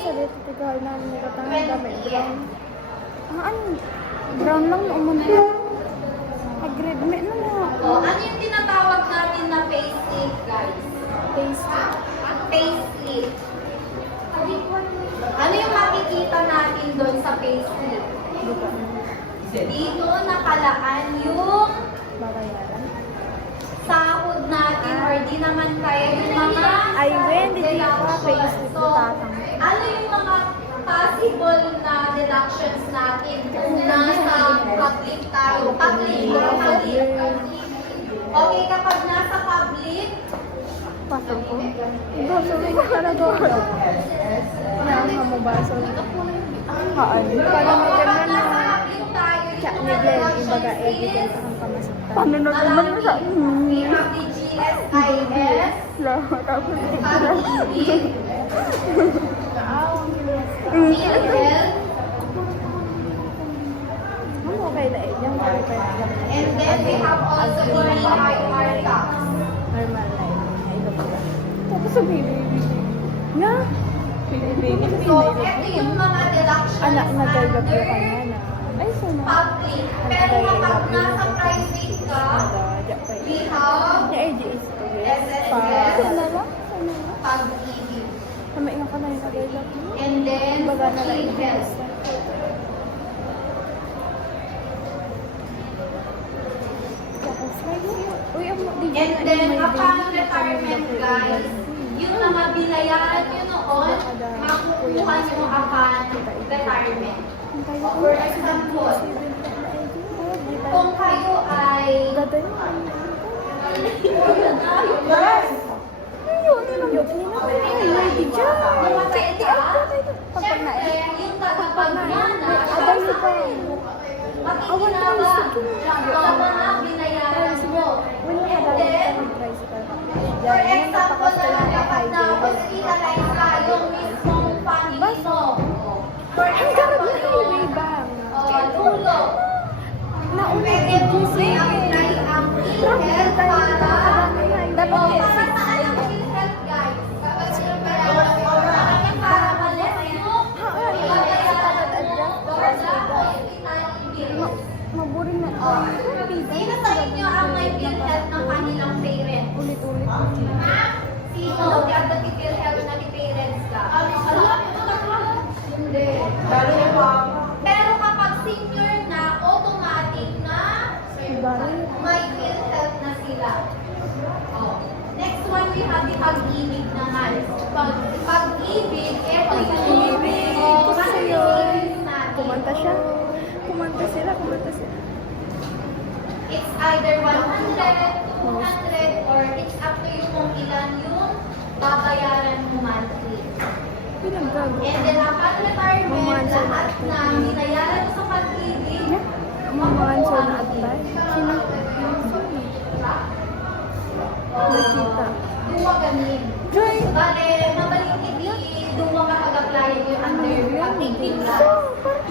sa dito tigahal namin nagatahan gamit brown. Ano? Brown lang na umuna. Agreed. May na na. Ano yung tinatawag natin na facelift, guys? Facelift. Ano yung makikita natin doon sa facelift? Dito nakalaan yung Babayaran. sahod natin or di naman kaya yung mga Ay, when did you face with So, ano yung mga possible na deductions natin kung nasa public tayo? Public. Okay, kapag nasa public, Pasok ko. Baso rin ka talaga. Naka mo baso. Haan. Para mo kapag ganyan nasa na. public tayo, Siya yung ni mga Glenn, deductions ibaga is, evidence ang kamasaktan. Paano na naman mo sa... we have the GSIS, Tapos pag-ibig, PhilHealth, okay na eh. Yung and then we have also the EIR tax. normal life. Ay, ito pala. Tapos sa baby. Nga? Baby. So, ito yung mga deductions Anak na girl ka under na. Ay, sana. public. Pero kapag nasa private ka, we have Yung AGS ko. SSS, Sana lang. Sana lang. pag-ibig, Kamay nga ka na yung nagay love mo. and then Baga na lang. PhilHealth. Tapos, uy, ang And then, upon retirement, guys, yung mga binayaran nyo noon, makukuha nyo upon retirement. For example, kung kayo ay namatay ka, syempre, yung tagapagmana, makikinabang sa mga binayaran mo. And then, for example na lang kapag na-hospitalize ka yung mismong family mo. For example, yung lulo. Pwede mo i-apply ang PhilHealth para saan ang PhilHealth, guys? Para malis yung hospital bills. Maburing na. Sino sa inyo ang may PhilHealth ng kanilang parents? Ulit-ulit. Sino? Kaya nag-PhilHealth na ni parents ka? Hindi. Pero kapag senior na, automatic na may PhilHealth na sila. Oh. Next one, we have the pag-ibig naman. Pag-ibig, ito yung savings natin. Kumanta siya. Kumanta sila. It's either 100, 200, or it's up to you kung ilan yung babayaran mo monthly. Pinaggago. And then upon retirement, lahat na binayaran mo sa pag-ibig, Mga answer na apply. Sino? Nakita. duwa ganin. Joy! Bale, mabalikid duwa ka pag-apply mo under pag-ibig lang.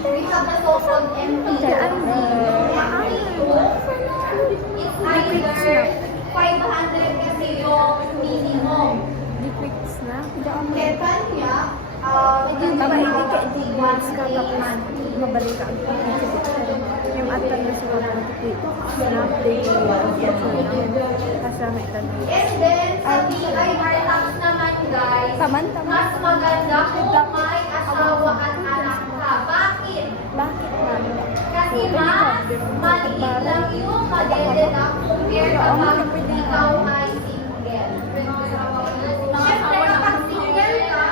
We have the so-called MPL. It's either 500 kasi yung minimum. Defects na. Kaya kanya, Tama, hindi ka i-divorce ka tapos mabalik ka ang yung atan na sa mga na-update kasama ito. and then, sa BIR tax naman, guys, Taman. mas maganda kung may asawa at anak ka. Bakit? Bakit na? Kasi mas maliit lang yung madededuct compare kapag ikaw ay single. Siyempre, kapag single ka,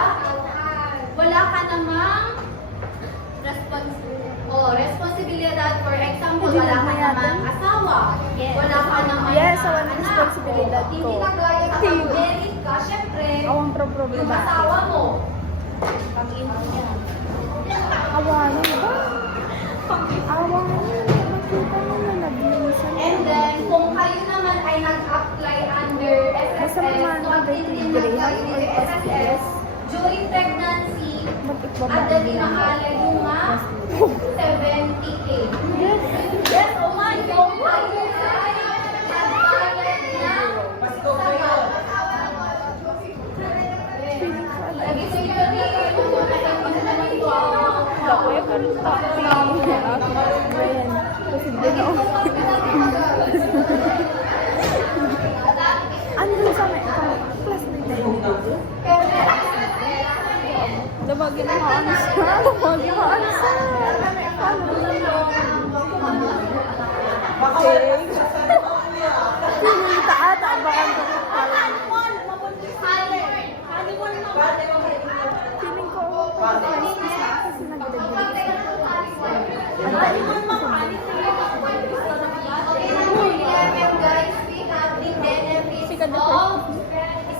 wala ka namang responsibilidad. For example, wala ka namang asawa. Wala ka namang Yes, awan anak. responsibilidad ko. Hindi ka gaya kapag married ka, siyempre, Awang yung problema. asawa mo. Pag-ina niya. Awanan ba? Awanan. Nakita mo na nagminsan. And then, kung kayo naman ay nag-apply under Basta SSS, naman, so din lang kayo ng SSS, during pregnancy, ada din naalay yung 70K. Yes. Yes, oh my God, kayo ay nagbayad ng lagi sa inyo kuya, pero Brian, kasi din ako. Andun sa may classmate na yun. Damagin mo ka ano siya. Damagin mo ano siya. Okay. Sinita ata, abakan ko. Feeling ko ako pag-friends na kasi nagdagdag. Ang tayo mo Guys, we have the benefits of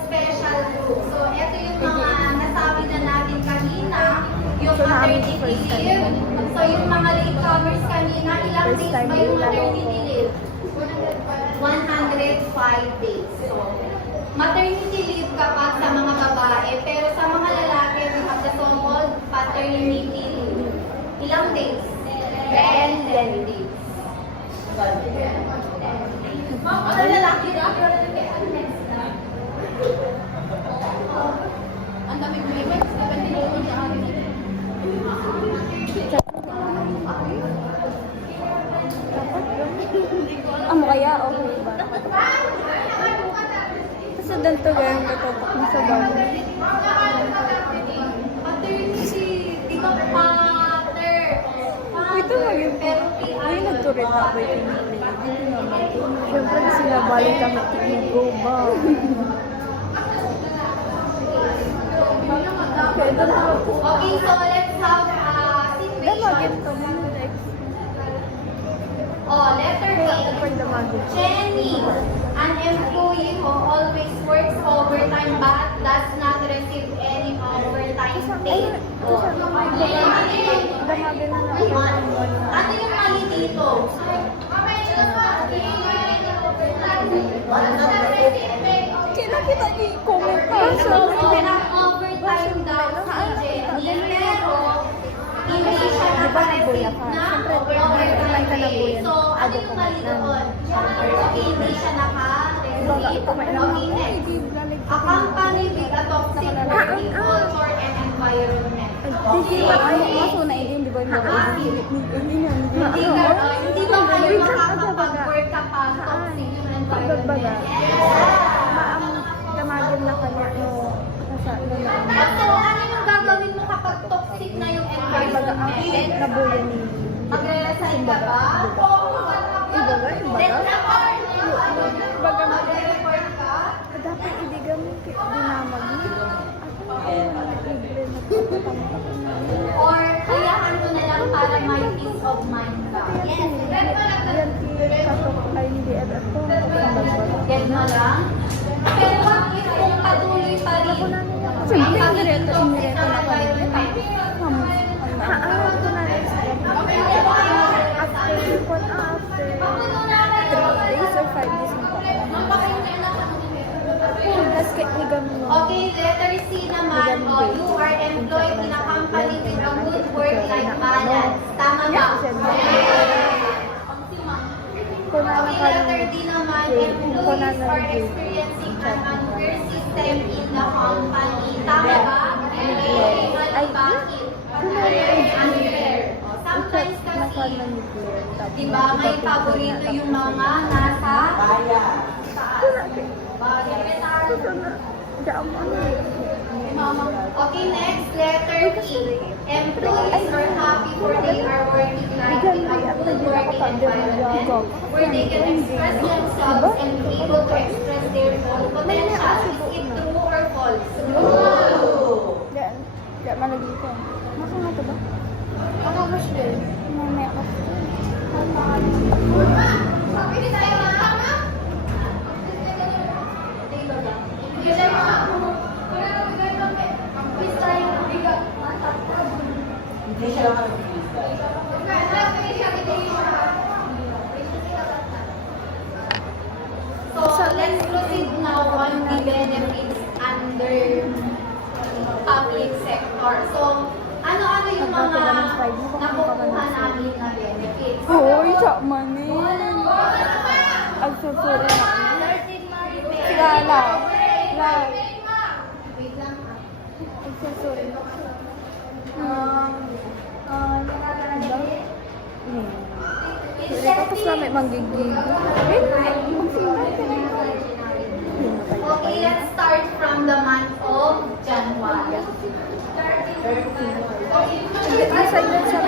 special group. So, ito yung mga nasabi na natin kanina, yung maternity leave. So, yung mga latecomers kanina, ilang days ba yung maternity leave? 105 days. So, maternity leave kapag sa mga babae, pero sa mga lalaki, we have the so-called paternity leave. Ilang days? 10 days. Mga lalaki na? Ang dami mo yung depende mo yung akin. Amo kaya okay ba? Kasi ganito ganyan katopak mo sa bago. Paternity, di ba father? Ito maging Pero Uy, nagturin na ba yung siyempre sinabali kami tigo ba? Okay, doon ako. Okay, so let's have Damagin situation. to mo next. Oh, letter Kaya ako A. pag damagin. Jenny, an employee who always works overtime but does not receive any overtime pay. Oh. Damagin na ako. Ano yung mali dito? Kailan kita i-comment ka? So, ang overtime daw si Jenny, pero hindi siya naka-receive ng overtime pay. So, ano yung mali doon? Okay, hindi siya naka-receive. Okay, next. A company with a toxic working culture and environment. Hindi ba kayo makakapag-work kapag toxic yung environment? Damagin na kanya no nasa So, ano yung gagawin mo kapag toxic na yung environment? nabuyan ni Magre-resign ka ba? Baga Magre-report ka? dapat hindi gamit dinamag ni ako libre na pagkatama Or kayahan mo na lang para may peace of mind ka? Yes. yan katok ay hindi at ako Get mo lang? Pero bakit kung patuloy pa rin? siyempre Ang indireto toxic na na kami environment. haan ko na rin after 3 days or 5 days mo pa tas kaya ni gamit mo Okay, letter C naman. O, you are employed in a company with a good work-life balance. Tama ba? Okay, letter D naman. Employees are experiencing an unfair system in the company. Tama ba? Ay, bakit? Unfair. Sometimes kasi, diba, may paborito yung mga nasa taas. Okay, next, letter E. Employees are happy for they are working like in a good working environment where they can express themselves and be able to express their full potential. Is it true or false? Diyan malagi ko. Maka nga ito ba? Ako ba siya? Mamaya ako. Pwede tayo matama? So, let's proceed now on the benefits under public sector. So, ano-ano yung mga nakukuha namin na benefits? Hoy, siya man eh. Ang susuri na. Lala. Wait lang ha. Ang susuri. Basta may manggigig. Okay, let's start from the month of January. Silent sa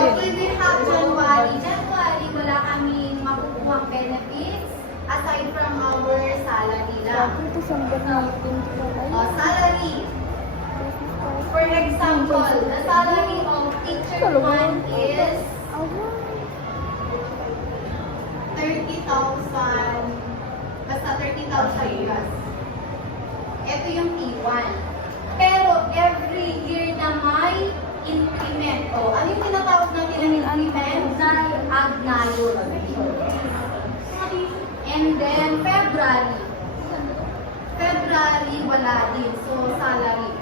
Okay, we have January. January, wala kaming makukuhang benefits aside from our salary lang. December natin. Salary. For example, the salary of teacher 1 is 30,000. Basta 30,000 US. Ito yung T1. Pero every year na may increment. O, ano yung tinatawag natin ng increment? Agnayod. And then, February. February, wala din. So, salary.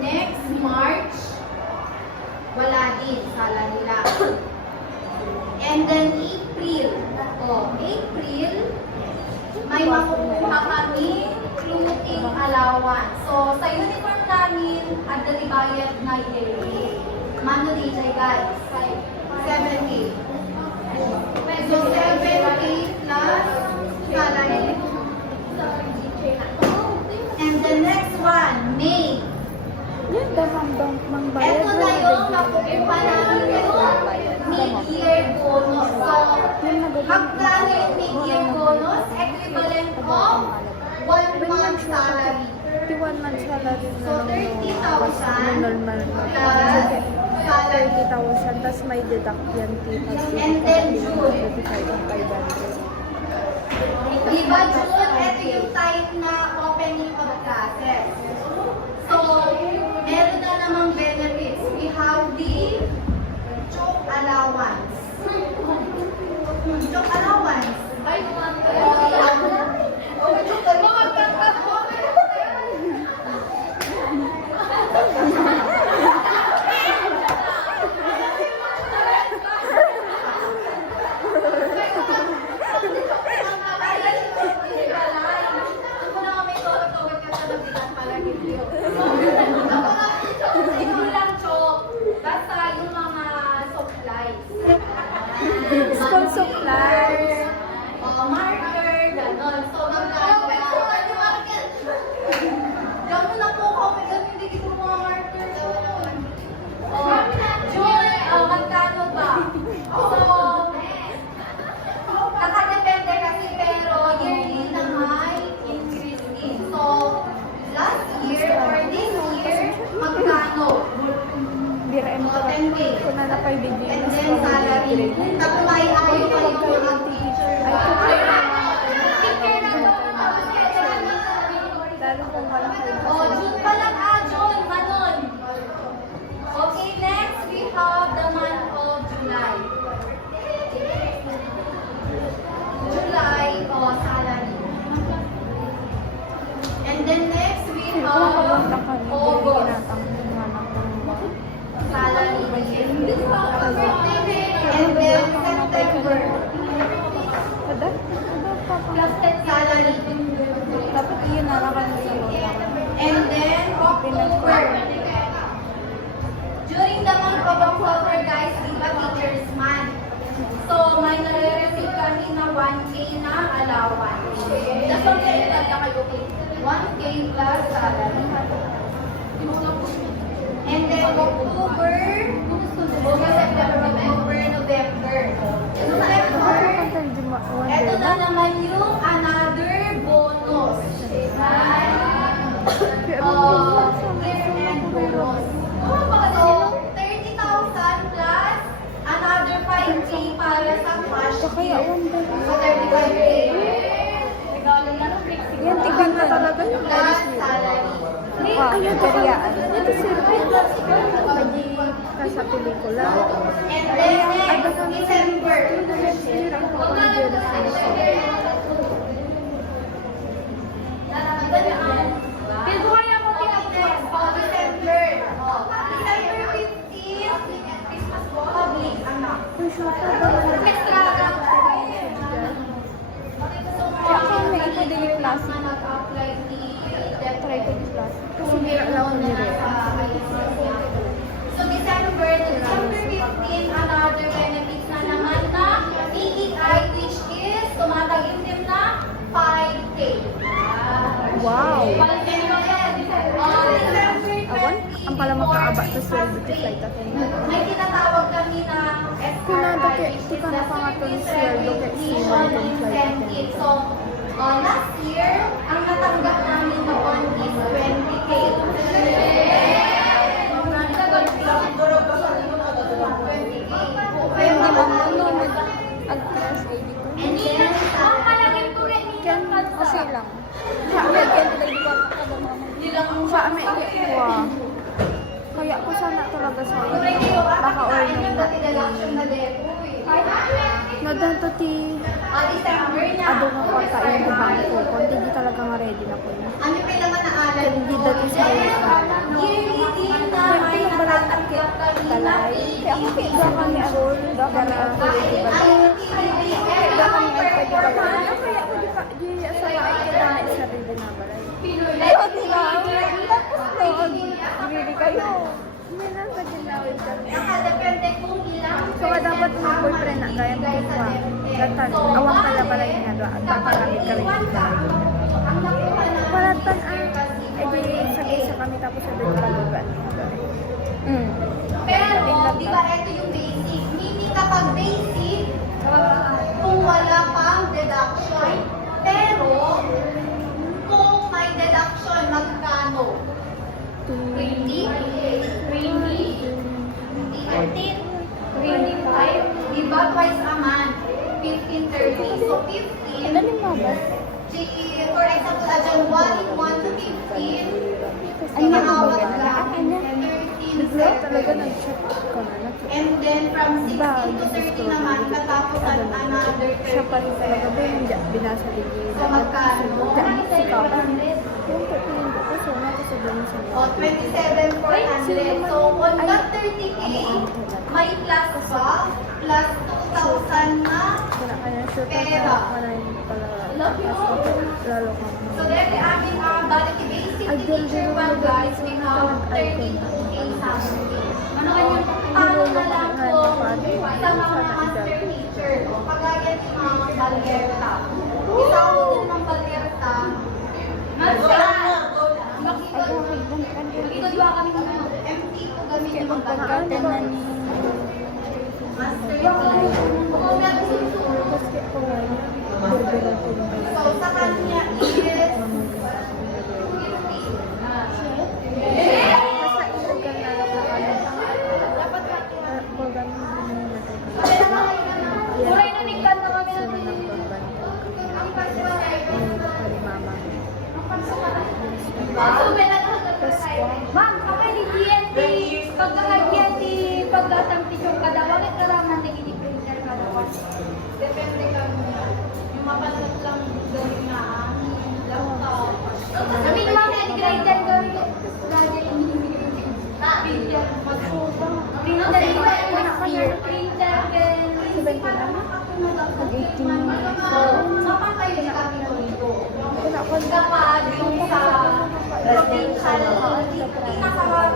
Next, March, wala din. Salary lang. And then, April. O, April, may makukuha kami clothing allowance. So, sa uniform namin, at bayad na i-day. Monthly, guys. 7K. So, 7K plus salary. And the next one, May. Yan, mang bayad. Ito na yung makukuha namin yung mid-year bonus. So, magkano yung mid-year bonus? Equivalent of 1 month salary. 31 months salary na So, 30,000 normal plus salary. 30,000, tapos may deduct yan, tita. And then June. 35,500. Diba, June, ito yung time na opening of classes. So, meron na namang benefits. We have the choke allowance. Choke allowance. School supplies. Marker, gano'n. So, gano'n na po kami, gano'n hindi kita mga marker. June, magkano ba? So, nakadepende kasi pero yearly na may increase din. So, last year or this year, magkano? Birain mo So, 10K. kung na napaibigay. And then salary. Tapos may ayaw pa yung mga teacher. Lalo kung walang Oh, June pa lang, June. Manon. Okay, next we have the month of July. July, salary. And then next we have August. Salary. And then September. Salary. Dapat iyon na lang ang zero. And then October. During the month of October, guys, di ba Teacher's Month? So, may nare-receive kami na 1K na allowance. That's all kayo. 1K plus salary. And then October, September, November. December, ito na naman yung another bonus. Year-end bonus. So, 30,000 plus another 5K para sa cash gift. So, 35K. Yan, tikan na talaga yung Plus salary. Ayun, kariyaan. Ito service. Pwede ka sa pelikula. And then next, December. Feel ko kaya mo next. December. December 15th, Christmas public. Anak. Extra lang. Ako may ito din yung class. Nag-apply ni Try ko yung class. Kasi nila lang ako nila. So, December 15, Wow. Awan, ang pala makaaba sa sweldo ti flight attendant. May tinatawag kami na Kunada kay ito ka na pangatong sweldo kay Simon kung flight attendant. So, last year, ang natanggap namin noon is 20K. Hindi mo ano, nag-crash ID ko. And then, ang palagay ko rin Ken, kasi lang. Sa amin, Ken, talaga ba sa amin, wow. Kaya ko sana talaga sa naka-order na nadanto ti December na. ado nga pagkain ko bangko ko. Hindi talaga nga ready na ko. Ano yung pinaka-naaral ko? Hindi dati sa Yearly din na may natatanggap kami na talay. Kaya ako kaya kami agol. Kaya kami agol. Kaya kami ay pwede ba? Kaya ako di pa, di sa ay kaya na isa rin din na balay. Ayun nila. Tapos noon, really kayo. May nasa ginawin kami. Nakadepende kung ilang So, dapat mga boyfriend na gaya ng kita. Gatan, awang pala yung nagawa. At papagamit kami kita. Palatan di sa kami tapos sa doon kalugan. Pero, di ba ito yung basic? Meaning kapag basic, kung wala pang deduction. Pero, kung may deduction, magkano? 20? 25? Di ba twice a month? 15, 30. So, 15. Daling mo ba? For example, January 1 to 15. Ano ba Nakawat ba? lang. Ano? 13, Talaga 17. nag-check ko na. And then from 16 to 30 naman, katapos at another 30. Siya pa rin talaga ba yung binasa din yun. So, magkano? Si Papa. Yung pagpilin ko so na kasi doon sa O, 27,400. So, on that 30K, may plus pa, plus 2,000 na. Wala ka na sure Pera. maraming pala. Love you. Lalo ka mo. So, dahil amin balik basic teacher pa guys, we have 32K something. Ano kanyang paano na lang po sa mga master teacher. Kagaya ni mga Balgerta. Isa ko din ng Balgerta. Master! Magkikadwa kami ng MT po gamitin ng Pagkakatan na ni Master teacher. Kung meron susuro. So, sa kanya is Kulay na nigtan na kami natin. Ang paswalay. Ma'am, kapag ni GNT, pagka-GNT, pagka-temperature kada, bakit kailangan na gini-printer kada one? Depende kami na. Yung mapanood lang gawin na laptop. Sabi naman na grade dyan gawin ko. Graduate printer. Printer yung printer. So, mapapay kami dito. Kapag yung sa provincial, pinaka-one.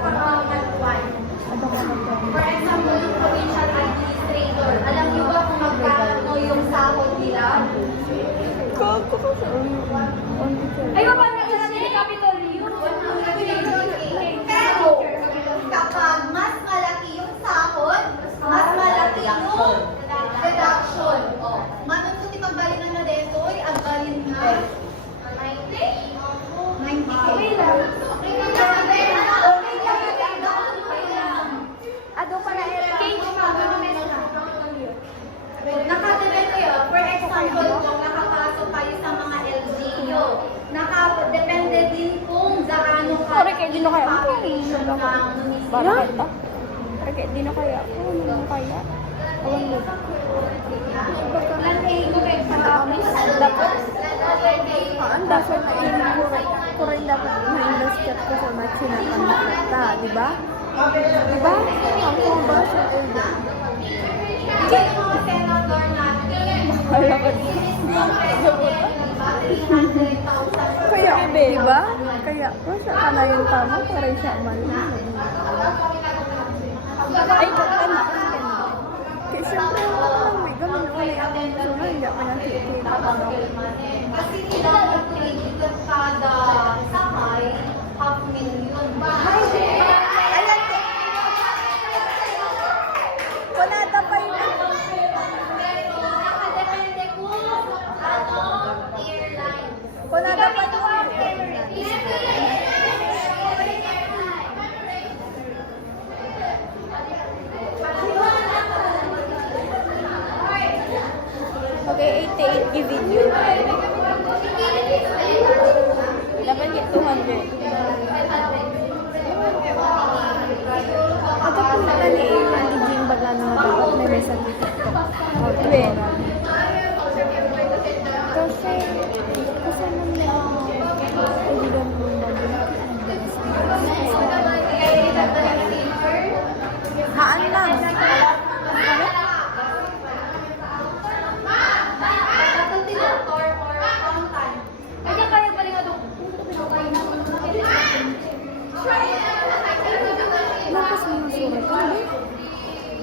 For example, yung provincial administrator, alam niyo ba kung magkano yung sahod nila? Ay, ba paano sa nila Capitol yun? Pero, kapag mas malaki yung sahod, mas malaki yung deduction. Manunuti magbalin na dito, ang balin na 90? 90K. Ado pala Nakadepende kayo. For example, kung nakapasok kayo sa mga LGU, nakadepende din kung gaano ka Sorry, kaya di na kaya ako. population ng Bakit ba? Kaya di na kaya ako. Ano na kaya? Awan mo. Ang dapat na kuray dapat na-invested ko sa match na pangkata, di ba? Di ba? Ang kumba sa ulo. Kaya yung mga senador natin, Wala ka Kaya, di ba? Kaya, siya ka na yung tama para siya man. Ay, ano? Kaya siyempre, may ganun ulit ako gusto nga, hindi ako nakikita. kasi nila nag-trade kada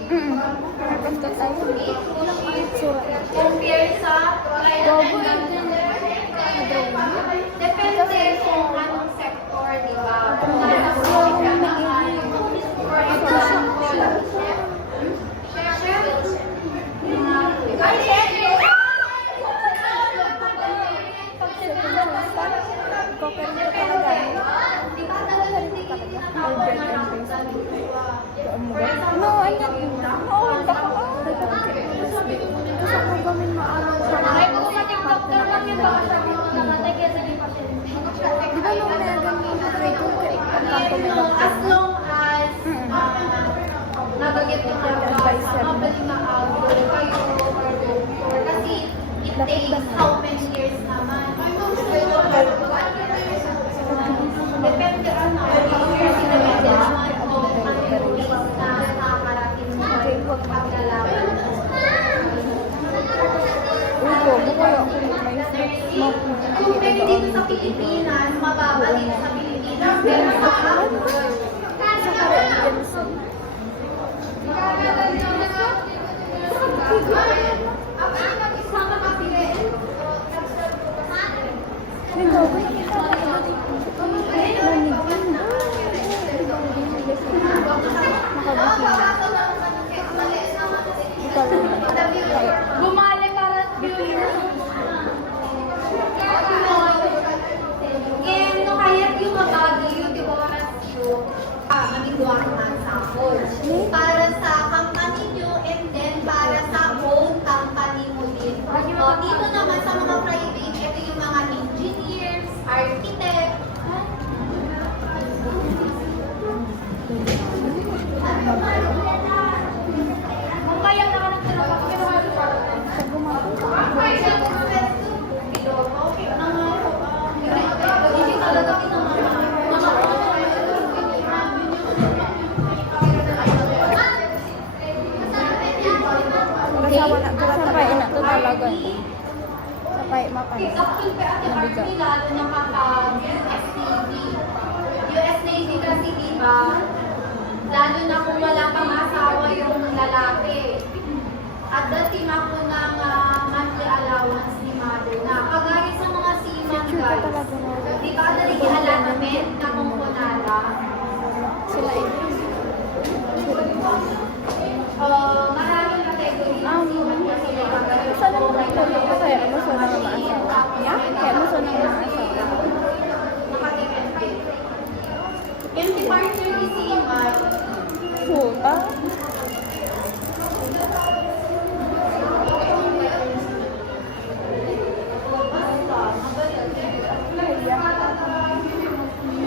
Basta tayo. Sura. Compare sa trial Gogo and depende kung anong sector, di ba? Kung nasa social or education. Ay, chef! Kokarin ko talaga. Di ba talaga hindi No, ano? Oo, baka gusto ko gawin maaraw siya. Ay, kung ma-tiktok ka lang yung baka sabi mo namatay kaya sa lipat. Di ba nung megan mo na try ko kay pagkanto may As long as nagagit yung mabali maago kayo or doctor. Kasi it takes how many years naman? Depende ano. Depende naman kung ano yung days na nakakarating mo pagdalaman. Uy, gogo kayo ako may smoke mo. Kung pwede dito sa Pilipinas, mababa dito sa Pilipinas, pero sa abroad, Sa Caribbean sa may gogo nakita ko ito dito. Bumali para and no kaya yung mabagi yung divorce yung magigwa naman sample. Para sa company nyo and then para sa own company mo din. O, dito naman sa mga private, ito yung mga engineers, architect, kung kaya naman ang trabaho, hindi talaga Kasawa na kapay na to talaga. Kapay mapan. Actually, pa ate Archie, lalo na kapag USNAV. USNAV kasi, di ba, lalo na kung wala pang asawa yung lalaki. At dating ako ng monthly allowance ni mother na kagaya sa mga seaman guys. Di ba naligi alamin na kung kunala? Sila eh. Maraming category ng seaman kasi may kagaya. Sana mo ito ko kaya ano sa mga maasawa. Kaya mo sa mga maasawa. Nakadepende. Yung si partner ni seaman, Puta.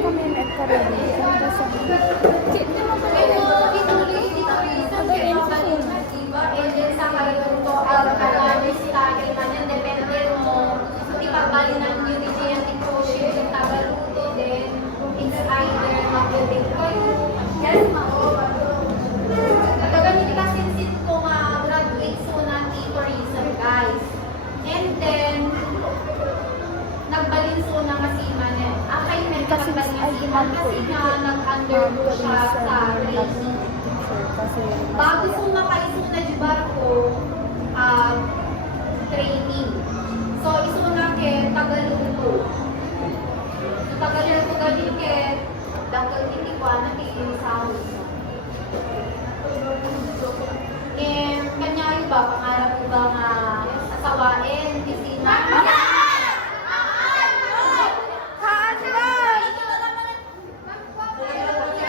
Kami na karami. Kami sa bali ng unity and crochet, yung tabaluto din, it's either mag-bake kayo. Yes, ma'am. Nagagamit kasi sin ko graduate so ng tourism, guys. And then, nagbalin so ng kasiman. Akay men Kasi kasi nga nag-undergo siya sa race. Bago sumakay na di barko, training. So, isuna ke Tagaluto. So, Tagaluto galing ke Dakal Titikwana ke Inisahos. And kanya yung ba, pangarap ko ba nga asawain, pisina?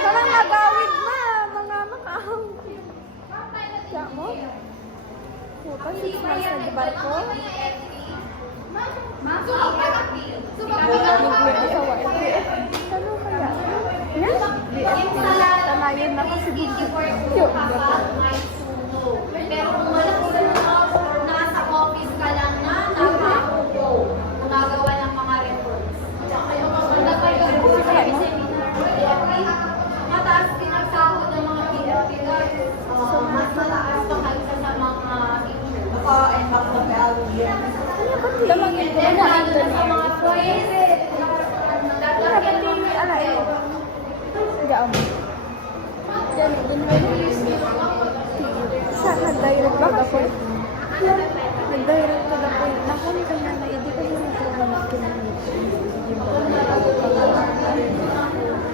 Parang nagawid na, mga makahang. Siya mo? Puta, 6 months na di barko? Nag-asawa ito. Ano kaya? Tanayon na kasi dito. Pero kung wala ko nasa office ka lang na, nakaupo, gumagawa ng mga reports. Kung nagkaroon ko sa seminar, mataas pinagsahod ng mga PFP guys. Mas mataas pa kaysa sa mga teachers. And Damangin ko then, na lalo na sa mga boys, lalagyan ng mga Gam. Yan, dun mo yung siya nag-direct to the point. Nag-direct to the point. Nakon ka na na, hindi ko siya nagtrabaho kinamit.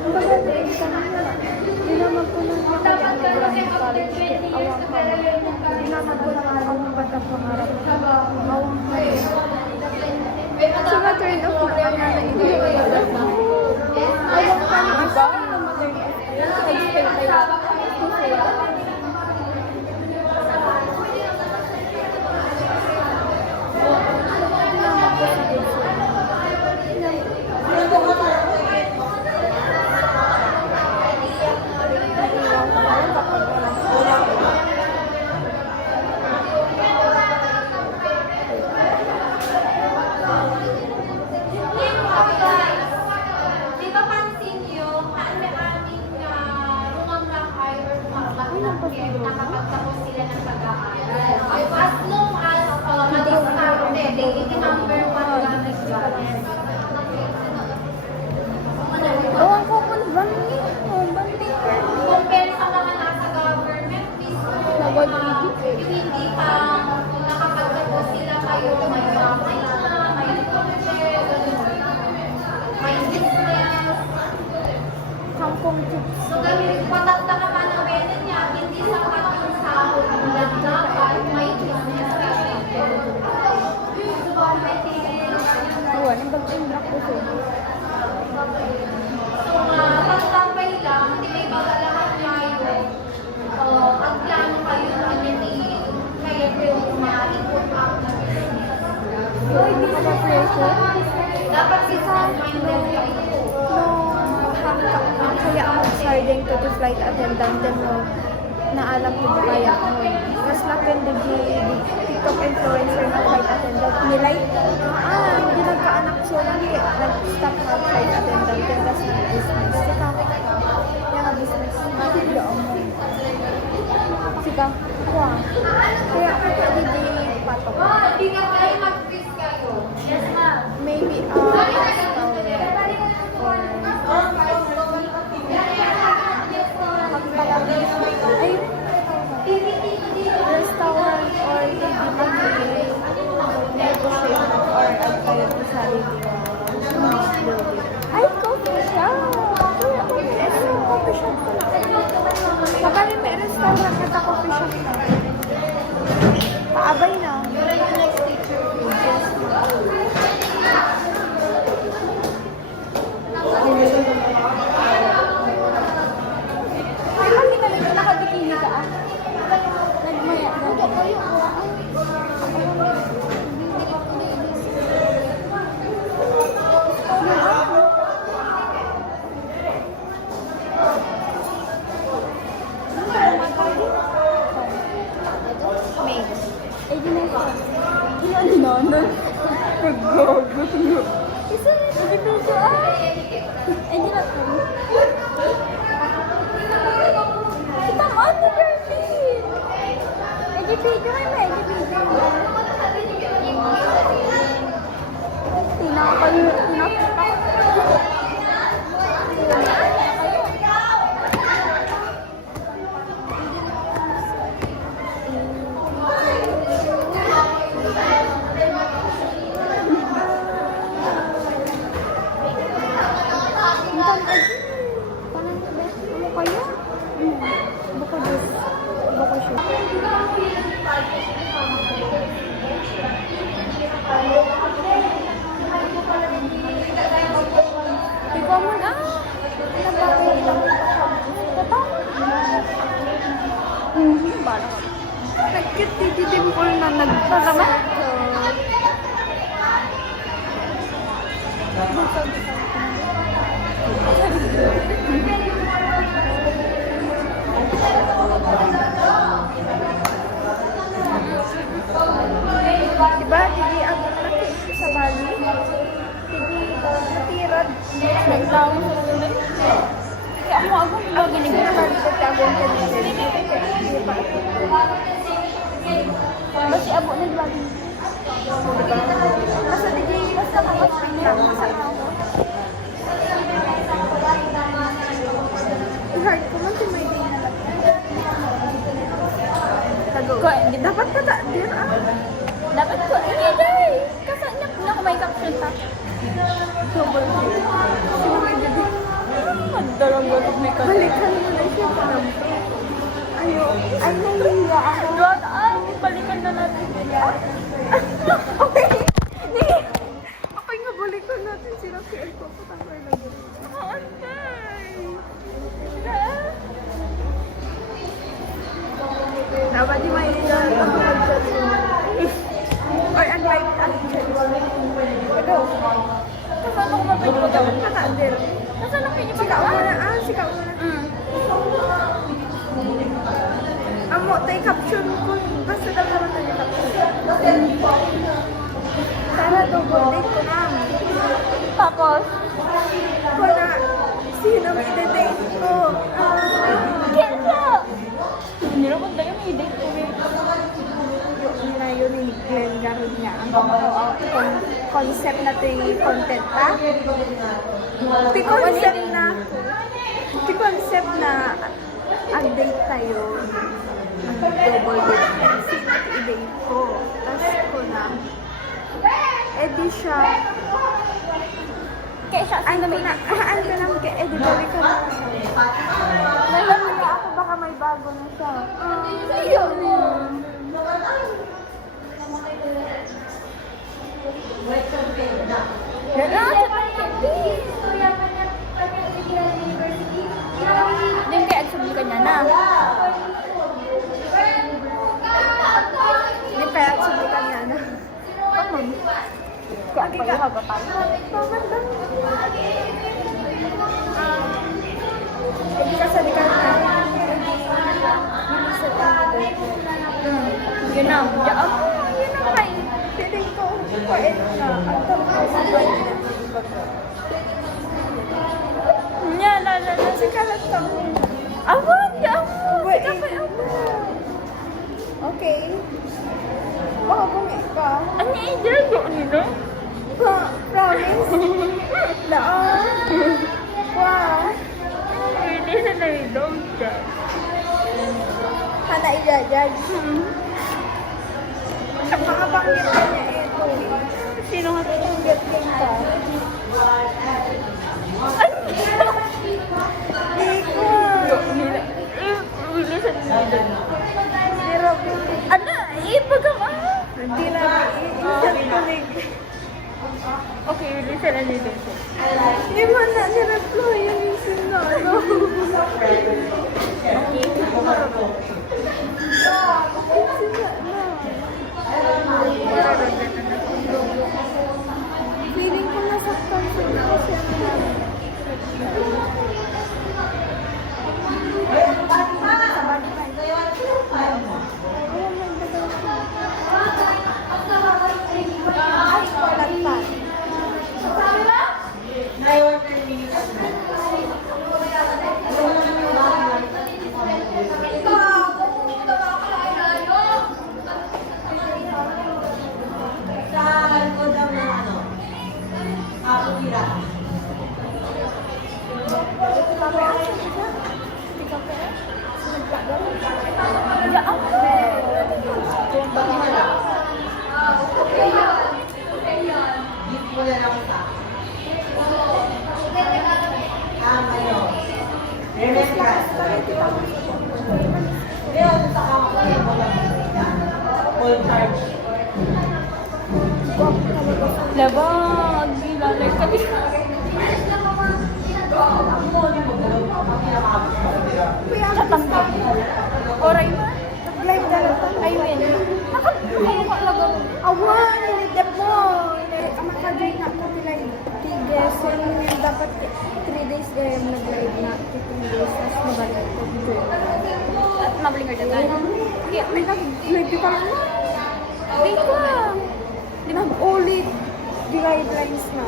Kumbaga, hindi ka na nila. Hindi naman po nang makaya ang grand college. Awang ka na. Hindi naman po nang awang batang pangarap. Awang ka na. So, na-turn off na kanya na hindi ko na. Awang ka na. Iba? Na-turn off. Nag-stay kayo. Di ba pansin nyo, amin na rumamrakay or rumamrakay, nakapagtapos sila ng pag-aaral. As long as mag-diskarte, they number one lang ng student. Awang ko po, banding. Banding. Compare sa mga nasa government mismo, yung hindi pa nakapagtapos sila kayo, may family na, may project, may business. Kangkong chips. So, dahil patata ka pa na wena niya, hindi sapat yung sahod na dapat may business ka siya. Awan, ang bag-imbrak ko po. So, pagtapay lang, hindi may bagalahan kayo, at plano kayo na hindi kaya yung ma-input out na business. So, hindi ka ba-pressure? Dapat business-minded kayo. Kaya ako sarding to the flight attendant din no, naalam ko ba kaya ako. Mas lakin din di TikTok influencer na flight attendant. Nilay, hindi nagkaanak siya. Nag-stop na flight attendant. Then, tas nag-business. Sika, yan ang business. Hindi ako mo. Sika, wow. Kaya ako pwede di patok. Bigat kayo, mag-quiz kayo. Yes, ma'am. Maybe, ay, restaurant or maybe negotiation or agtayo ko sa ay, coffee shop! Kuya, coffee shop ko lang. Baka rin may restaurant at coffee shop na. Paabay na. You're the next teacher. Ay, makita nito, nakabikini ka ah. Nagmaya na. May. Eh, di na ito. Ano na? Pag-gago. Isa na ito. Dito ay. Eh, di na ito. Kita mo, ito girlie. Educator ay may educator. Tinakayo. Ikaw mo na. Nabakit lang. Tatama. Bala ka. Nagkit-titimpol na nagpasama. Diba, hindi ang laki sa Bali. Hindi natirad. Nagtaon sa lumin. Kaya ako ginig na Bali ko siya ako ang pag-ibig. Basi abo ng Bali. Nasa DJ, basta kapag pinag sa ako. lang ganun may kanina. Balikan mo na siya parang. Ayo, ay nahihiya ako. God, balikan na natin siya. Okay. Okay nga, balikan natin sila. Kaya ipapatanggal na yun. Dapat di may or unlike Ito. Kasama ko mabay ko dapat kakadir. Kasama ko yung sikaw muna. Sikaw muna. Amo, tayo caption ko. Basta daw naman tayo caption. Sana double date ko na. Tapos, ko na, sino i-date ko? Kenzo! Hindi naman tayo may date ko. Yung na yun ni Glenn Garud niya. Ang concept na ito yung content pa. Ito concept na ang-date tayo. Double date. Sino i-date ko? Tapos ko na. Di siya. Kaya siya, ano na, ano ka naman kaya, di balik ka naman siya. Nalaman niya ako, baka may bago na siya. Yun. Yung kaya agsubukan niya na. Yung kaya agsubukan niya na. Kaya pa yung hagatan. Hindi ka sa likod na. Yun na. Yun na kay. Feeling ko. Kuwain na. Ang tapos sa bayan na. Nya, lala na. Sikalat ka mo. Awan! Yaman! Sika pa yaman. Okay. Baka bumi ka. Ano yung dito nila? Promise? Wow. Hindi na na-idog dyan. Hana i-judge? Mga banggit ka niya ito. Sino nga banggit ka? Hindi ko. Ano? Ipagama? Hindi na. Isang kulig. Okay, listen na dito. Hindi mo na nireploy yung isin na. Okay. Feeling ko nasaktan siya kasi Labag, gilalay ka din. Katanggal. Oray mo? Live na lang. Ay, win. Nakapuluka lang ako. Awan, nilidap mo. Ang makagay na ako nila tigas. Dapat 3 days nag-live na. 15 days. Tapos nabalik ko. At mablinger na tayo. Kaya, may nag-live ka lang. Wait lang. Di mag-ulit. Di guidelines na.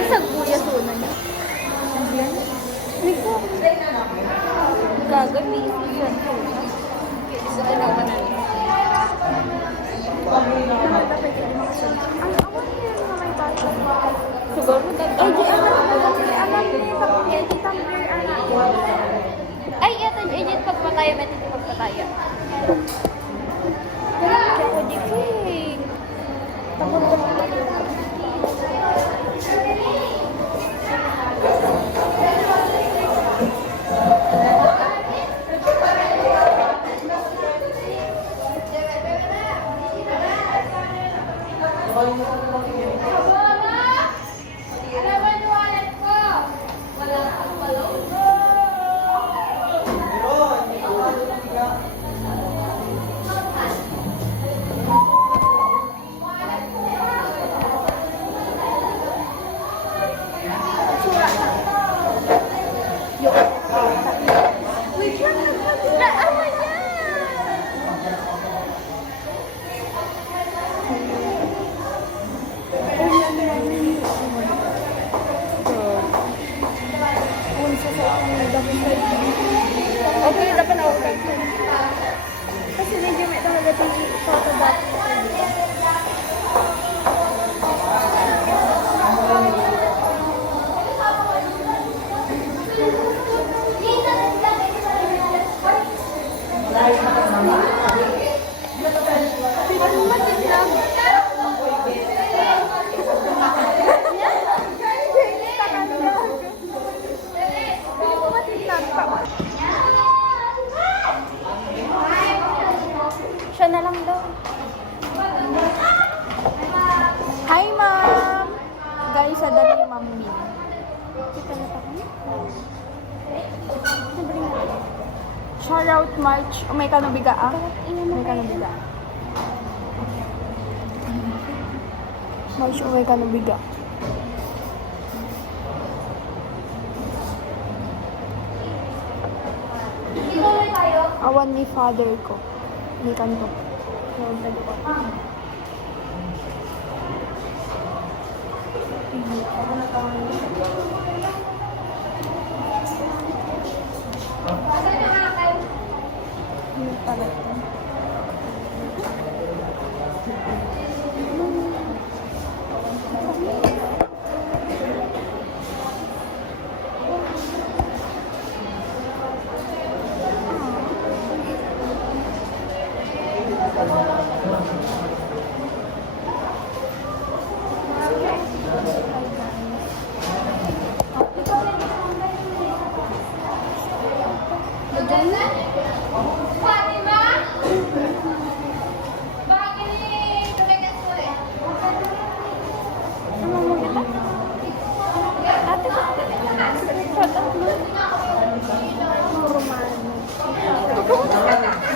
Kasag kuya sunan niya. Andiyan? May ko. Gagabi. Yan. kaya. Kaya ako di king. Takot ko. Wait lang naman. Naawa niya. Okay, dapat na okay. Kasi medyo may talaga tingin photo dati. Siya na lang daw. Hi, ma'am! Guys, sa dali ni Ma'am Min. Kita na pa kami? Shout out March. May kanubiga ah? May kanubiga. March, may kanubiga. Awan ni father ko. May kanto. Yung pala ito.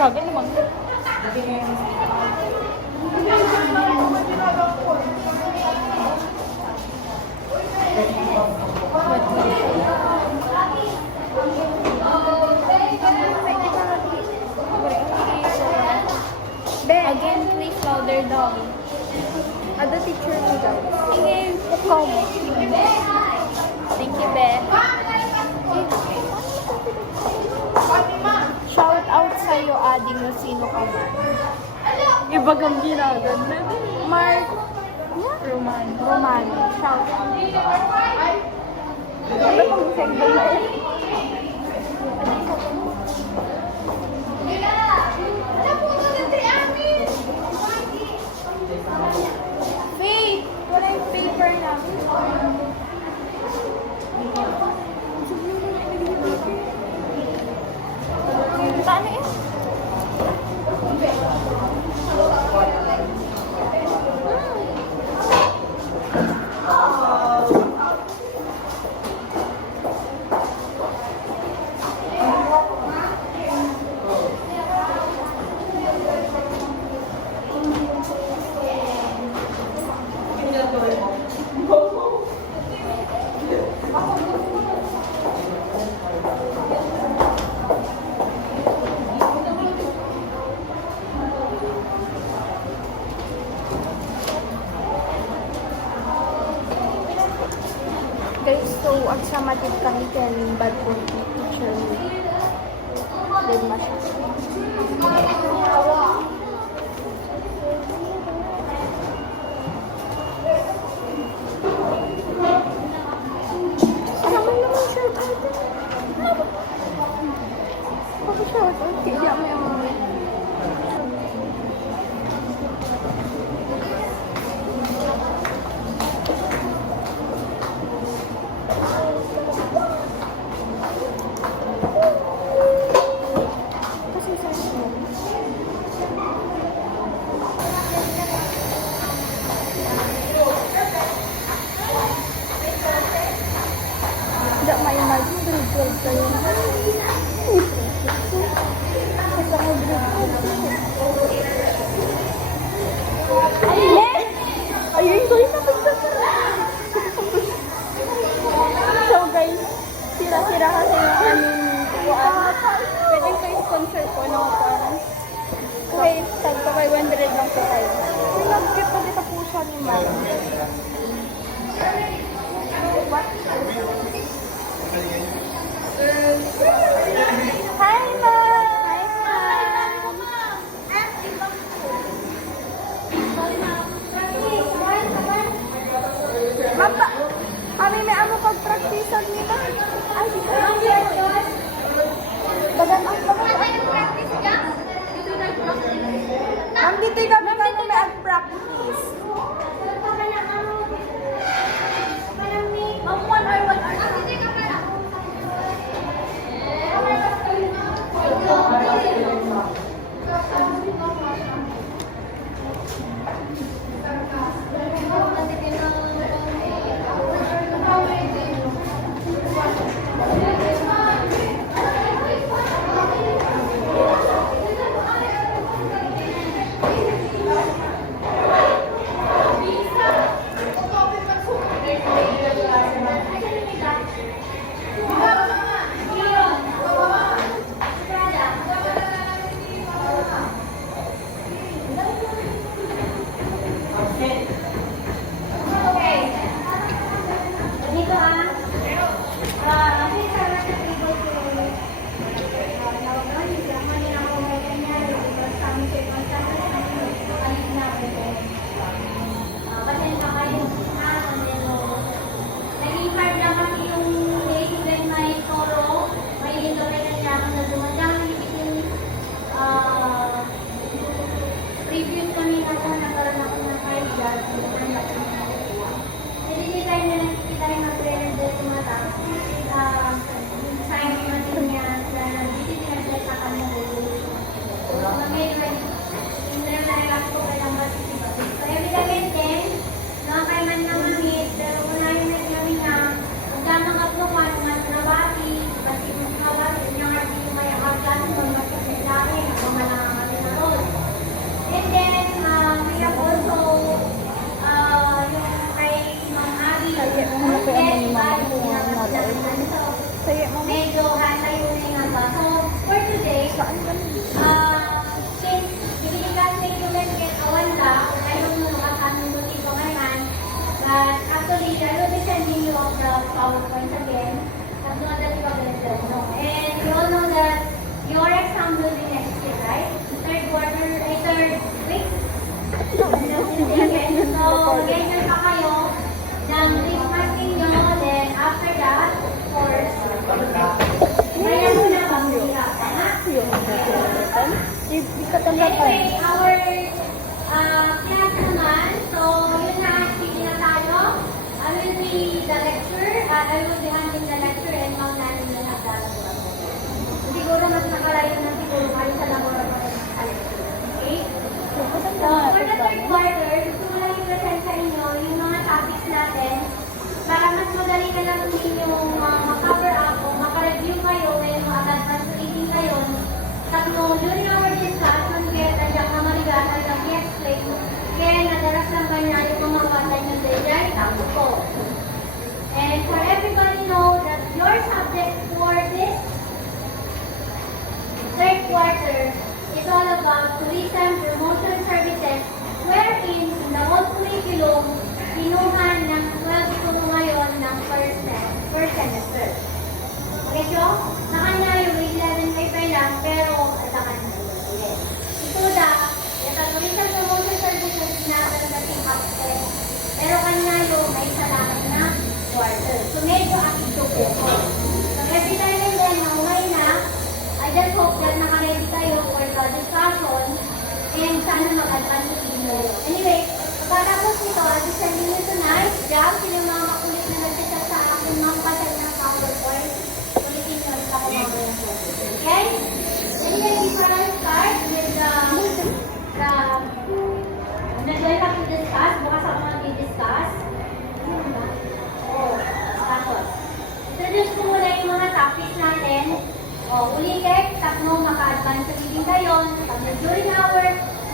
Bagay naman. Again, please louder down. Ada teacher mo daw. Ingay, ukaw mo. Thank you, Be. Shout out sa'yo, ading mo sino ka man. Ibagang ginagan na. Mark. Roman. Roman. Shout out. Ano pang segment na yun? Faith! Wala yung paper namin. Paano yun? Guys, so agsamatid kami kaning bad po teacher mo. Then masya. Ano naman shout out? Shout out kaya may Previous kami na ako, nagkaroon ako ng idea. Nililitay na lang kita yung mag-render sa mga tao. Sign natin niya na nililitay na kami ng so, medyo hindi na relax ko ka lang matitiba. So, evidently, nakakaiman na mamit, pero unahin na namin na kung gano'ng kaplukan, mas nabati, kasi mas nabati, yung harbi yung may agad, kung masakit laki, kung malakatin na road. And then, we have also yung kay Ma'am Abby, medyo hatayo na yung ba. So, for today, since ibigyan sa yung let's awan ka, I don't know what ang motivo ngayon, but actually, I will be sending you of the PowerPoint again. At madali pa ganito. And you all know that your exam will be next year, right? Third week. So, ganyan pa kayo ng discussing nyo, then after that, of course, kaya mo na mag-hirap, ha? Anyway, our class naman, so yun na, sige na tayo. I will be the lecturer, I will be handling the lecture and Ma'am Nani will have the laboratory. Siguro mas nakalayo na siguro kayo sa laboratory. Okay? So, for the third quarter, gusto ko lang i-present sa inyo yung mga topics natin para mas madali na lang ninyong makacover up o makareview kayo when mag-advance reading kayo. Tatlo, during our discussion, kaya tadyak na marigasan na i-explain, kaya nadaras lang ba niya yung mga bata nyo dahil tapos ko. And for everybody know that your subject for this third quarter is all about tourism promotion services, wherein in the whole curriculum, kinuhan ng 12 to ngayon ng first semester. Okay, so, sa kanya yung 11 may lang, pero sa kanya yung 11. Ito na, yung tourism promotion services na talagang upstairs, pero kanya yung may salamat na quarter. So, medyo akito po. So, every time and then, na umay na, I just hope that naka-ready tayo for the discussion and sana mag-advance sa video. Anyway, pagkatapos nito, I'll be sending you tonight. Job, sino yung mga makulit na nagsiset sa akin mga pasal ng PowerPoint. Ulitin nyo ulit ako mga ng okay? Anyway, before I start with nag-join up to discuss, bukas ako mag-discuss. Tapos, introduce ko muna yung mga topics natin. Ulitin, takno maka-advance sa reading kayo. During our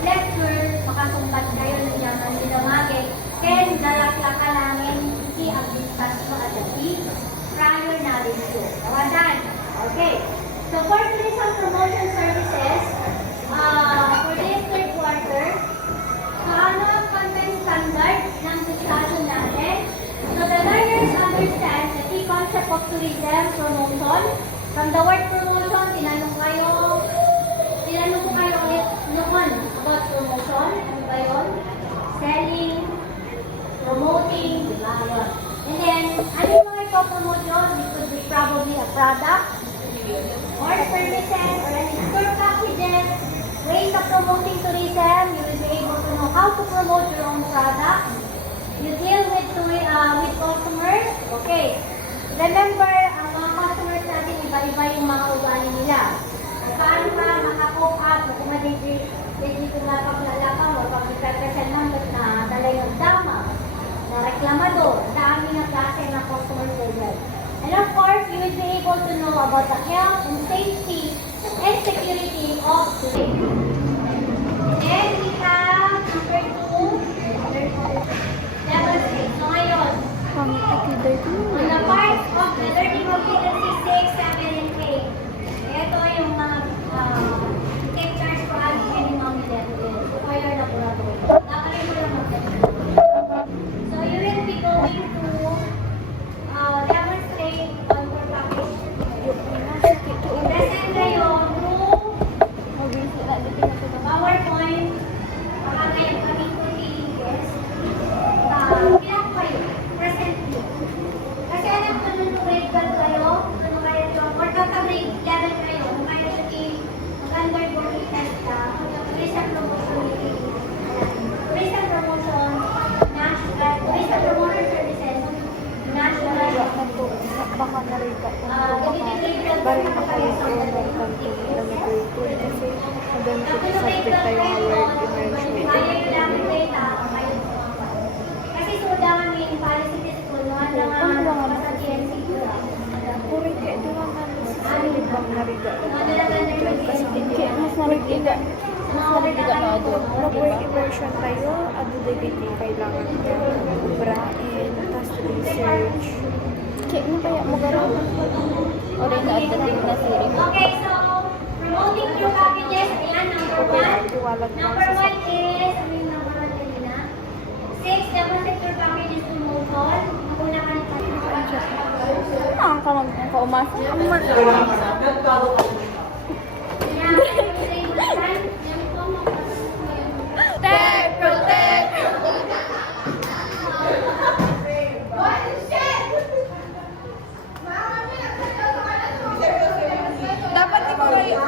lecture, makasumpat kayo ng yaman nila magig. Then, dalak-lakalangin si ang discuss mo at the prior knowledge ko. Kawasan? Okay. So, for tourism promotion services, for this third quarter, so ano ang content standard ng discussion natin? So, the learners understand the key concept of tourism promotion. From the word promotion, tinanong ko kayo ulit noon about promotion. Ano ba yun? Selling, promoting, di ba? Yun. And then, ano yung mga ipopromote yun? It could be probably a product, or services, or an in-store packages. Ways of promoting tourism, you will be able to know how to promote your own product. You deal with customers. Okay. Remember, ang mga customers natin, iba-iba yung mga ugali nila. Paano ka makakope up, kung ganito subject tayo nga word immersion. Kasi suda kami in policy school, mga lang sa TNC. Puri kaya doon namin sa salibang nariga. Kasi kaya mas nariga. Mas nalibigan na doon. Mag-word immersion tayo, ado dito kailangan niya ubrain, tapos research. Kaya ano kaya mo gano'n? O rin na dating na series. Okay, so promoting your packages. Ayan, number one. Number one is, ano yung number one kanina? 6, deposit your packages to move on. Una ka ni Ang kaumasa. Ang mata. Dapat ikaw na yung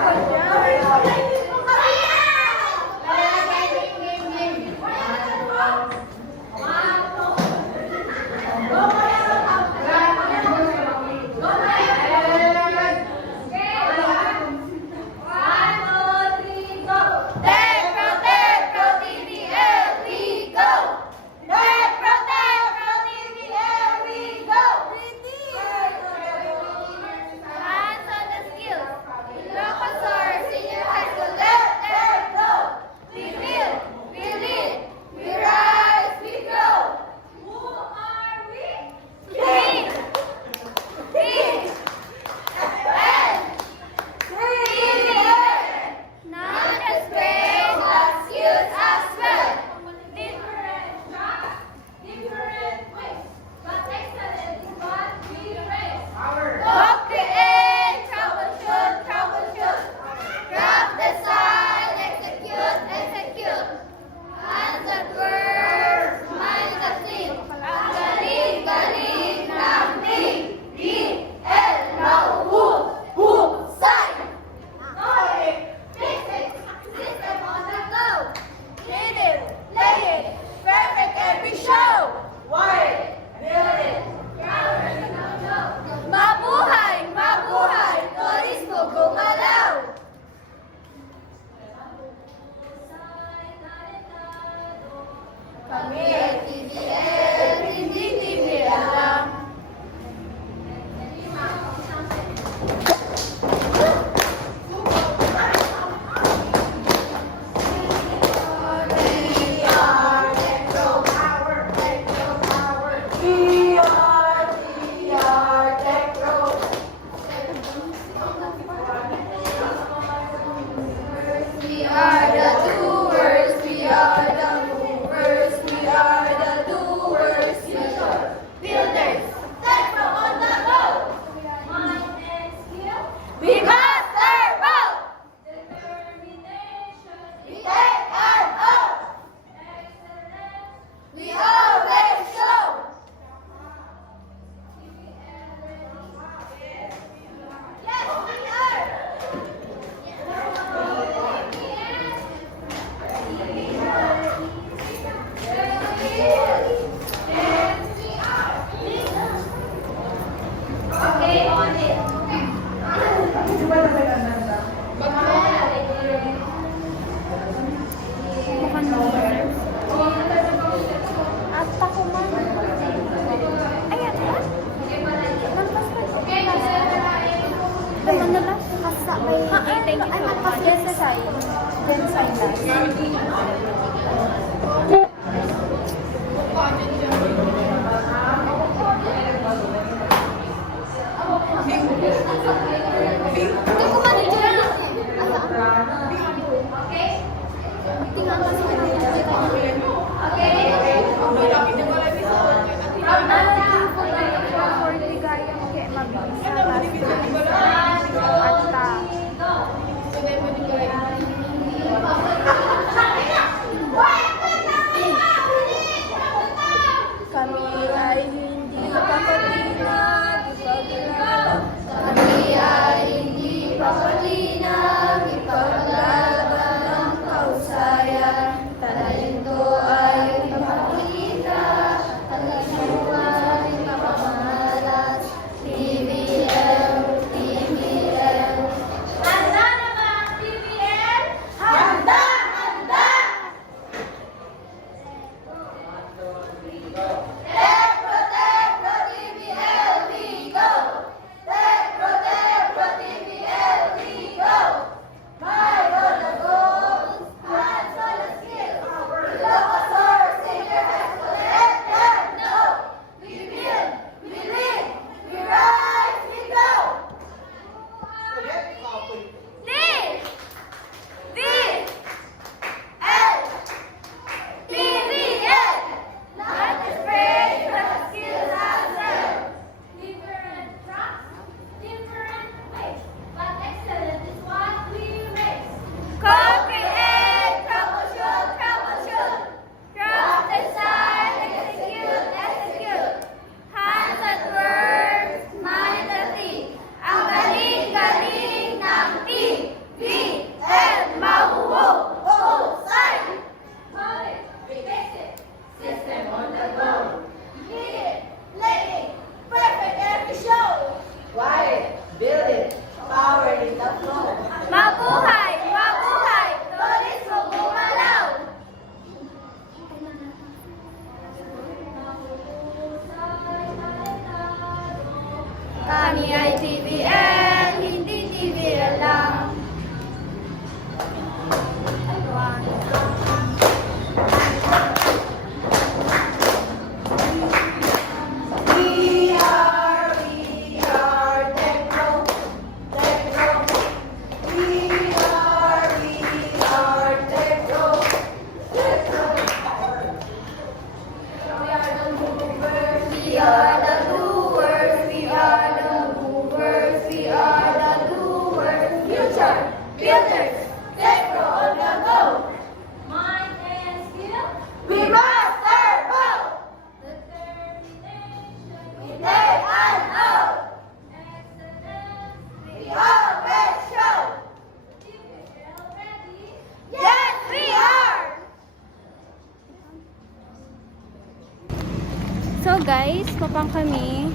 guys, papang kami.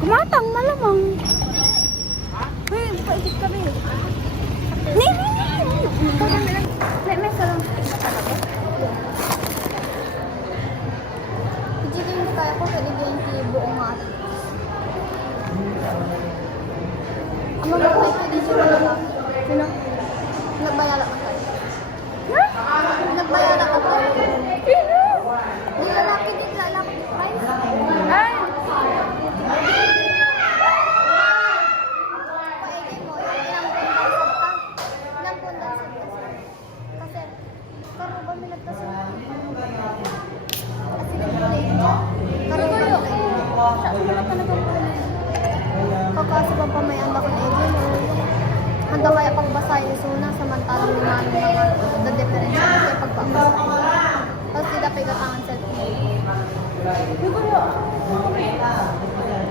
Kumatang malamang. Uy, paikit kami. Ni. May sarang stick na talaga. Hindi ko yung kaya ko pwede yung buong mat. Ang mga ko dito na lang. Sino? Nagbayala ka tayo. Nagbayala ka tayo. Sino? Di lalaki din, lalaki din price. Ay! Paigay mo, yung ilang pundasad ka. Ilang pundasad ka. Kasi, karo ba minagtasad? Kasi ganito lang. Karo ba yun? Kakasa ba pa may anda ko na ito? Handa kaya pagbasa yung suna samantalang lumahan na the difference kasi pagbabasa. Tapos sila pigatangan sa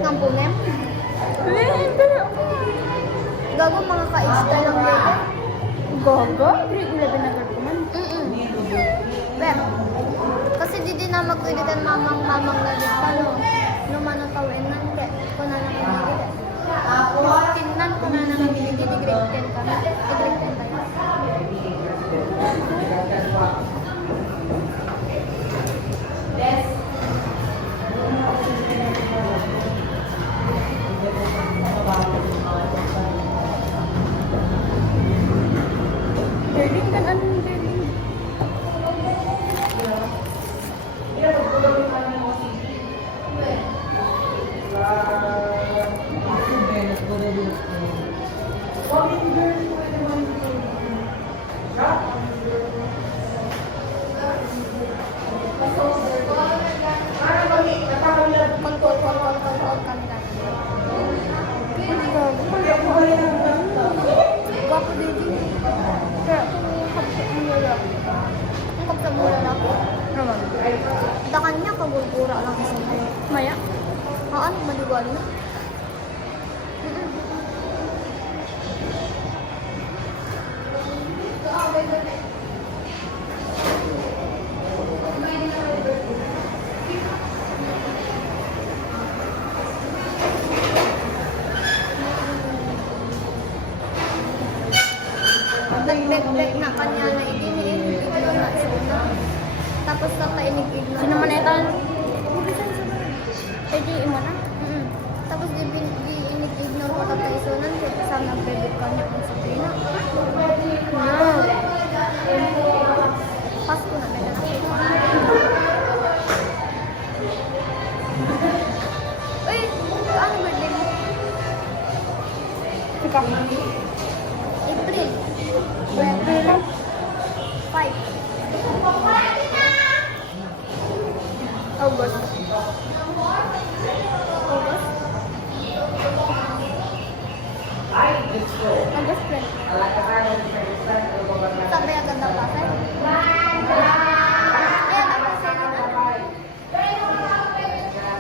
ng punem. Gago mga ka-age lang dito. Gogo? Grade 11 na girl ko man. Pero, kasi di na magkulitan mamang na din ka, no? Numanong tawin nan, kaya ko na lang ibigay. Tingnan ko na lang ibigay, di grade 10 kami. Grade 10 tayo. Girling kan anong girling? Kontrol kami dati. Gwapo din din. Kaya kung kapsa ang lalaki. Ang pagkamula lang ako. Naman. Dakan niya, kagulgura lang isa na. Maya? Haan, maliwal na. Nag-beg na kanya na idiniin, bigla na suna. Tapos sa painig-ig na. Sino man ito? Pwede mo na? Tapos inig-ignore ko na tayo sunan kasi sa nag-beg kanya kung sa Trina. No. Pasko na may nanak. Uy, ano birthday mo? Ikaw. April. April. 5. August. August. August 20. Sabi agad ng pasay. Kaya naman sa na.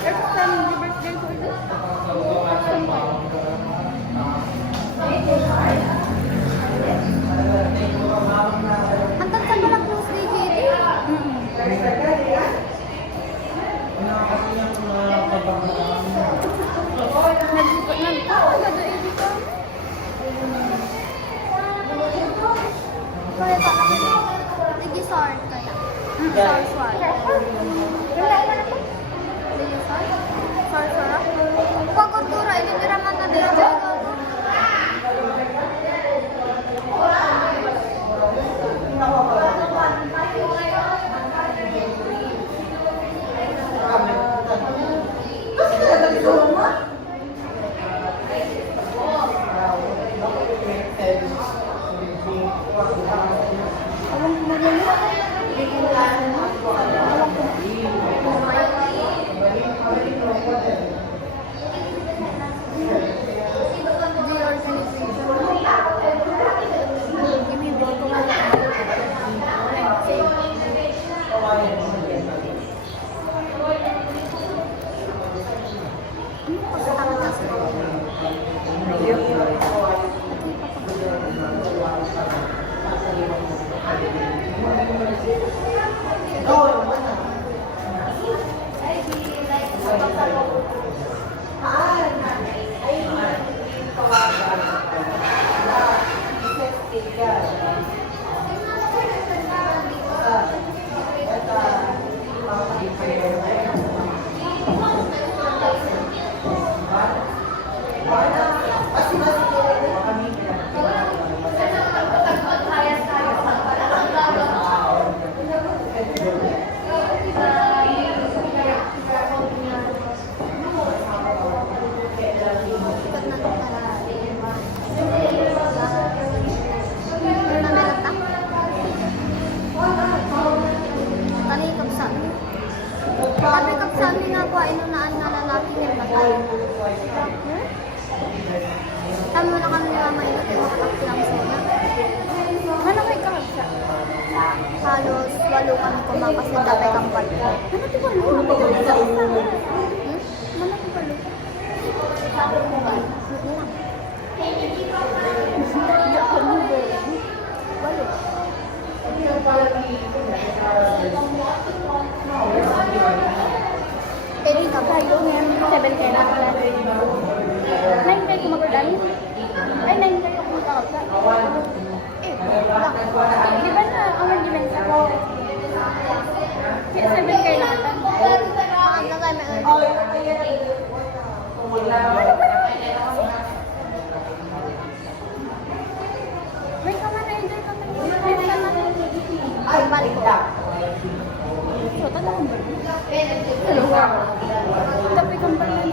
Every time yung birthday ko ito. Hantang sa mga close day kaya pa Ligisar kaya. Sar-swar. Ligisar? Sar-swara? Pagkultura, inindiraman na din dyan. Awang kumagano? Oh, Sabi nga po, inunaan nga na natin yung batay. Sabi mo na kami nga mainit yung makakapit lang sila. Ano kay Kaksa? Halos 8 kami kumakas yung tapay kang balik. Ano di ba? Ano ba? Ano ba? Pwede ka ba? 7 kayo na. 9 kayo kumaguldan? Ay, 9 kayo kumagkakapsa. Di ba na ang argument sa ko? Kaya 7 kayo na kita. Ano kayo may May enjoy ka man. May kaman. Ay, balik ko. So, talagang ba? Dalawa. Tapi kang ba na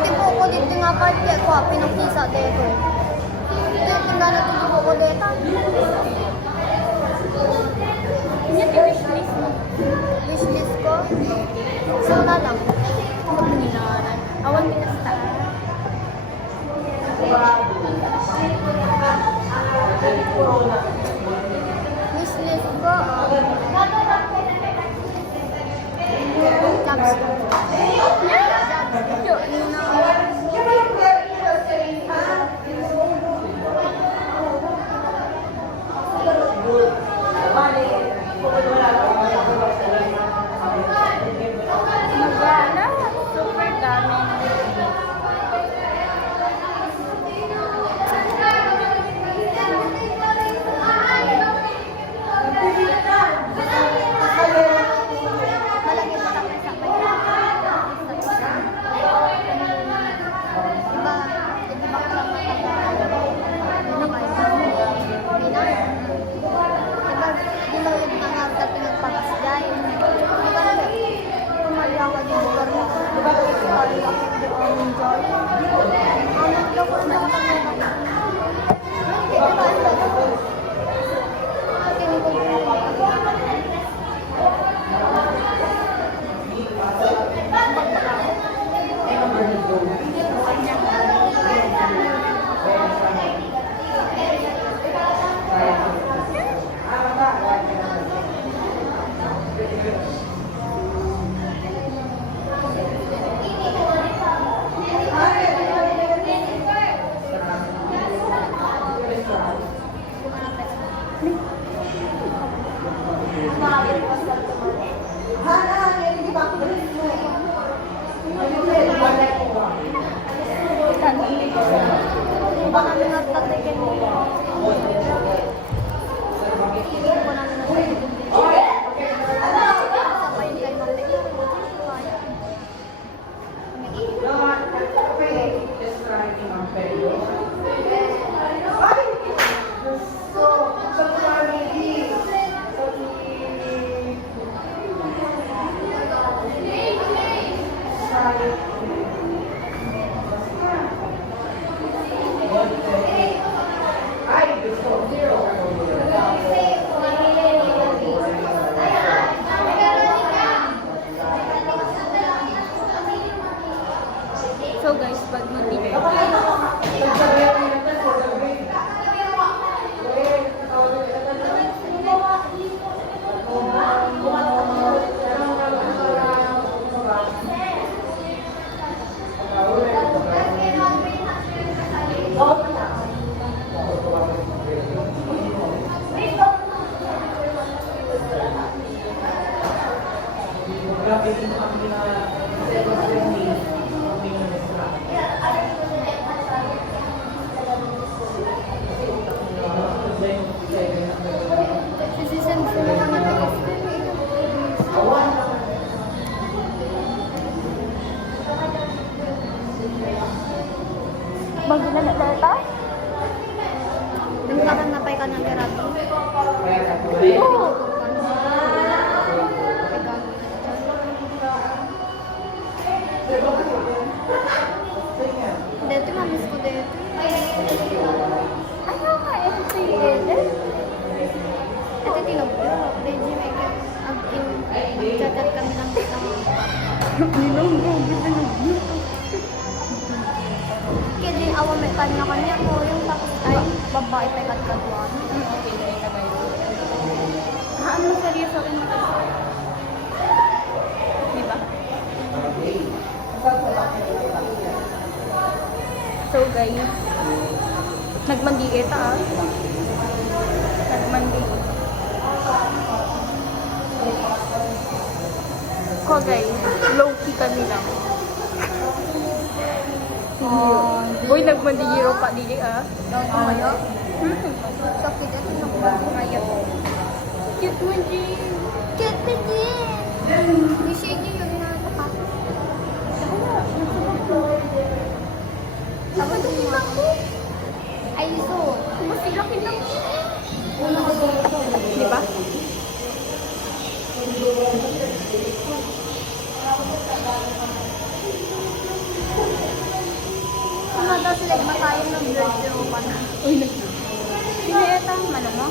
Tipo ko dito nga pa ko pinukisa dito. Dito nga na tipo ko dito. Yan yung wishlist mo. Wishlist ko. So na lang. Pagminaran. Awan minasta. Wishlist ko. Jobs. Magana. Super dami. Malaki pa kami sa kanya. Diba? Diba ko lang Dinuwid na nga sa pinagpakasday. Diba na kumaya ka din lugar mo. Diba ko ito ay enjoy. Ano daw ko na kami na. Hindi ba ito? Baka kami nagtatakin mo. Hindi ko namin nagtatakin. Sabay kayo mali. So guys, pag mag-video. Sisisend ko na lang natin. Bago na data? Nagkakan na pa ka ng therapy. Oo. Nilonggo, ginanong. Kaya din awa may kanya kanya ko yung tapos ay babae pa katkaduan. Okay na yung kamay ko. Ano seryoso rin mo? Di ba? So guys, nagmandi kita Nagmandi. Ko guys, low key kami lang. Boy, nagmandi hero pa dili Daw kayo. Tapi dito nakakaya. Cute mo, Jin. Kete din. Di siya yun na kapatid. Sabi ko kita ko. Ay ito. Mas laki lang. Di Di ba? Ano daw sila makain ng blood zero pa na. Uy, sino yata ang ano mo?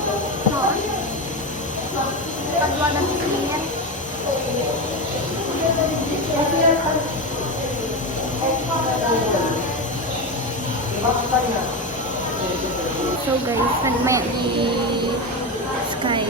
Noon. Pagwa ng senior. So guys, nagmay di Sky.